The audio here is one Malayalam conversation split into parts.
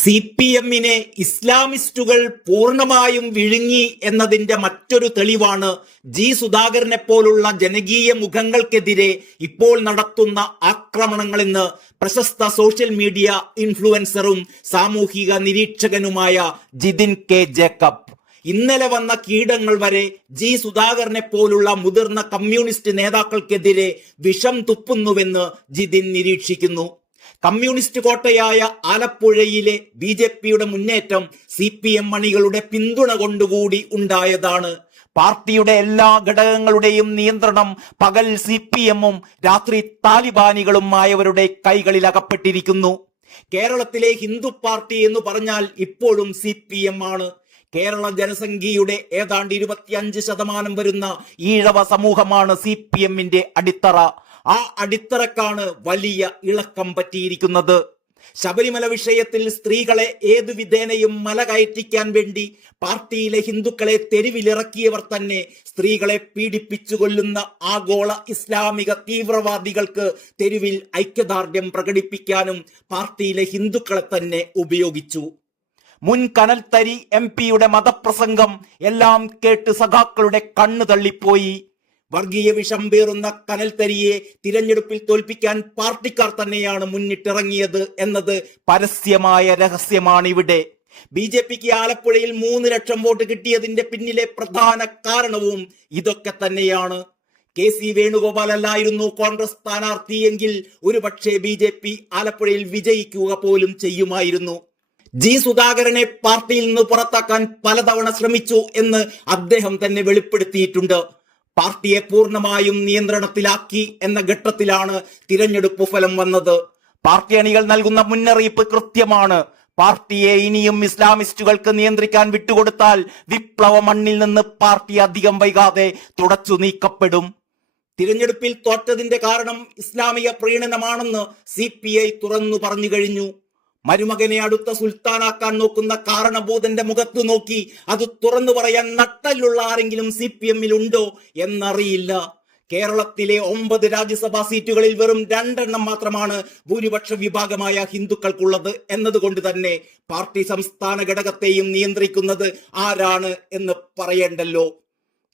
CPM-നെ ഇസ്ലാമിസ്റ്റുകൾ പൂർണ്ണമായും വിഴുങ്ങി എന്നതിന്റെ മറ്റൊരു തെളിവാണ് ജി സുധാകരനെ പോലുള്ള ജനകീയ മുഖങ്ങൾക്കെതിരെ ഇപ്പോൾ നടത്തുന്ന ആക്രമണങ്ങളെന്ന് പ്രശസ്ത സോഷ്യൽ മീഡിയ ഇൻഫ്ലുവൻസറും സാമൂഹിക നിരീക്ഷകനുമായ ജിതിൻ കെ ജേക്കബ്. ഇന്നലെ വന്ന കീടങ്ങൾ വരെ ജി സുധാകരനെ പോലുള്ള മുതിർന്ന കമ്മ്യൂണിസ്റ്റ് നേതാക്കൾക്കെതിരെ വിഷം തുപ്പുന്നുവെന്ന് ജിതിൻ നിരീക്ഷിക്കുന്നു. കമ്മ്യൂണിസ്റ്റ് കോട്ടയായ ആലപ്പുഴയിലെ BJP-യുടെ മുന്നേറ്റം CPM അണികളുടെ പിന്തുണ കൊണ്ടുകൂടി ഉണ്ടായതാണ്. പാർട്ടിയുടെ എല്ലാ ഘടകങ്ങളുടെയും നിയന്ത്രണം പകൽ CPM-ഉം രാത്രി താലിബാനികളുമായവരുടെ കൈകളിൽ അകപ്പെട്ടിരിക്കുന്നു. കേരളത്തിലെ ഹിന്ദു പാർട്ടി എന്ന് പറഞ്ഞാൽ ഇപ്പോഴും CPM ആണ്. കേരള ജനസംഖ്യയുടെ ഏതാണ്ട് 25% വരുന്ന ഈഴവ സമൂഹമാണ് CPM-ന്റെ അടിത്തറ. ആ അടിത്തറക്കാണ് വലിയ ഇളക്കം പറ്റിയിരിക്കുന്നത്. ശബരിമല വിഷയത്തിൽ സ്ത്രീകളെ ഏതു വിധേനയും മല കയറ്റിക്കാൻ വേണ്ടി പാർട്ടിയിലെ ഹിന്ദുക്കളെ തെരുവിലിറക്കിയവർ തന്നെ സ്ത്രീകളെ പീഡിപ്പിച്ചു കൊല്ലുന്ന ആഗോള ഇസ്ലാമിക തീവ്രവാദികൾക്ക് തെരുവിൽ ഐക്യദാർഢ്യം പ്രകടിപ്പിക്കാനും പാർട്ടിയിലെ ഹിന്ദുക്കളെ തന്നെ ഉപയോഗിച്ചു. മുൻ കനൽത്തരി MP-യുടെ മതപ്രസംഗം എല്ലാം കേട്ട് സഖാക്കളുടെ കണ്ണു തള്ളിപ്പോയി. വർഗീയ വിഷം പേറുന്ന കനൽത്തരിയെ തിരഞ്ഞെടുപ്പിൽ തോൽപ്പിക്കാൻ പാർട്ടിക്കാർ തന്നെയാണ് മുന്നിട്ടിറങ്ങിയത് എന്നത് പരസ്യമായ രഹസ്യമാണിവിടെ. BJP-ക്ക് ആലപ്പുഴയിൽ 3 ലക്ഷം വോട്ട് കിട്ടിയതിന്റെ പിന്നിലെ പ്രധാന കാരണവും ഇതൊക്കെ തന്നെയാണ്. KC വേണുഗോപാൽ അല്ലായിരുന്നു കോൺഗ്രസ് സ്ഥാനാർത്ഥിയെങ്കിൽ ഒരുപക്ഷെ BJP ആലപ്പുഴയിൽ വിജയിക്കുക പോലും ചെയ്യുമായിരുന്നു. ജി സുധാകരനെ പാർട്ടിയിൽ നിന്ന് പുറത്താക്കാൻ പലതവണ ശ്രമിച്ചു എന്ന് അദ്ദേഹം തന്നെ വെളിപ്പെടുത്തിയിട്ടുണ്ട്. പാർട്ടിയെ പൂർണ്ണമായും നിയന്ത്രണത്തിലാക്കി എന്ന ഘട്ടത്തിലാണ് തിരഞ്ഞെടുപ്പ് ഫലം വന്നത്. പാർട്ടി അണികൾ നൽകുന്ന മുന്നറിയിപ്പ് കൃത്യമാണ്. പാർട്ടിയെ ഇനിയും ഇസ്ലാമിസ്റ്റുകൾക്ക് നിയന്ത്രിക്കാൻ വിട്ടുകൊടുത്താൽ വിപ്ലവ മണ്ണിൽ നിന്ന് പാർട്ടി അധികം വൈകാതെ തുടച്ചു നീക്കപ്പെടും. തിരഞ്ഞെടുപ്പിൽ തോറ്റതിന്റെ കാരണം ഇസ്ലാമിക പ്രീണനമാണെന്ന് CPI തുറന്നു പറഞ്ഞു കഴിഞ്ഞു. മരുമകനെ അടുത്ത സുൽത്താനാക്കാൻ നോക്കുന്ന കാരണഭൂതന്റെ മുഖത്ത് നോക്കി അത് തുറന്നു പറയാൻ നട്ടലുള്ള ആരെങ്കിലും CPM-ൽ ഉണ്ടോ എന്നറിയില്ല. കേരളത്തിലെ 9 രാജ്യസഭാ സീറ്റുകളിൽ വെറും 2 എണ്ണം മാത്രമാണ് ഭൂരിപക്ഷ വിഭാഗമായ ഹിന്ദുക്കൾക്കുള്ളത് എന്നതുകൊണ്ട് തന്നെ പാർട്ടി സംസ്ഥാന ഘടകത്തെയും നിയന്ത്രിക്കുന്നത് ആരാണ് എന്ന് പറയേണ്ടല്ലോ.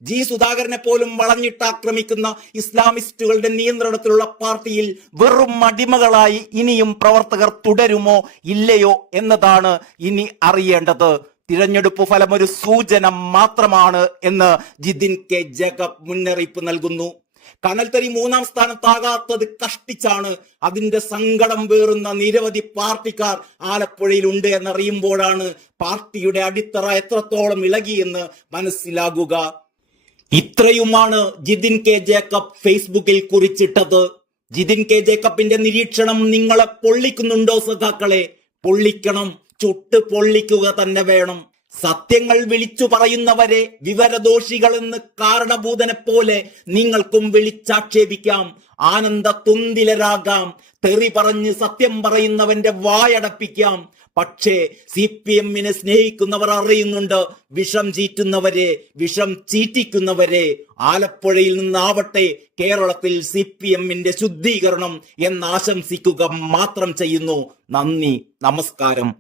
ജി സുധാകരനെ പോലും വളഞ്ഞിട്ടാക്രമിക്കുന്ന ഇസ്ലാമിസ്റ്റുകളുടെ നിയന്ത്രണത്തിലുള്ള പാർട്ടിയിൽ വെറും അടിമകളായി ഇനിയും പ്രവർത്തകർ തുടരുമോ ഇല്ലയോ എന്നതാണ് ഇനി അറിയേണ്ടത്. തിരഞ്ഞെടുപ്പ് ഫലം ഒരു സൂചന മാത്രമാണ് എന്ന് ജിതിൻ കെ ജേക്കബ് മുന്നറിയിപ്പ് നൽകുന്നു. കനൽത്തരി 3-ാം സ്ഥാനത്താകാത്തത് കഷ്ടിച്ചാണ്. അതിന്റെ സങ്കടം വേറുന്ന നിരവധി പാർട്ടിക്കാർ ആലപ്പുഴയിൽ ഉണ്ട് എന്നറിയുമ്പോഴാണ് പാർട്ടിയുടെ അടിത്തറ എത്രത്തോളം ഇളകിയെന്ന് മനസ്സിലാകുക. ഇത്രയുമാണ് ജിതിൻ കെ ജേക്കബ് ഫേസ്ബുക്കിൽ കുറിച്ചിട്ടത്. ജിതിൻ കെ ജേക്കബിന്റെ നിരീക്ഷണം നിങ്ങളെ പൊള്ളിക്കുന്നുണ്ടോ സഖാക്കളെ? പൊള്ളിക്കണം, ചുട്ട് പൊള്ളിക്കുക തന്നെ വേണം. സത്യങ്ങൾ വിളിച്ചു പറയുന്നവരെ വിവരദോഷികളെന്ന് കാരണഭൂതനെ പോലെ നിങ്ങൾക്കും വിളിച്ചാക്ഷേപിക്കാം, ആനന്ദ തുന്തിലരാകാം, തെറി പറഞ്ഞ് സത്യം പറയുന്നവന്റെ വായടപ്പിക്കാം. പക്ഷേ CPM-നെ സ്നേഹിക്കുന്നവർ അറിയുന്നുണ്ട്, വിഷം ചീറ്റുന്നവരെ, വിഷം ചീറ്റിക്കുന്നവരെ. ആലപ്പുഴയിൽ നിന്നാവട്ടെ കേരളത്തിൽ CPM-ന്റെ ശുദ്ധീകരണം എന്നാശംസിക്കുക മാത്രം ചെയ്യുന്നു. നന്ദി, നമസ്കാരം.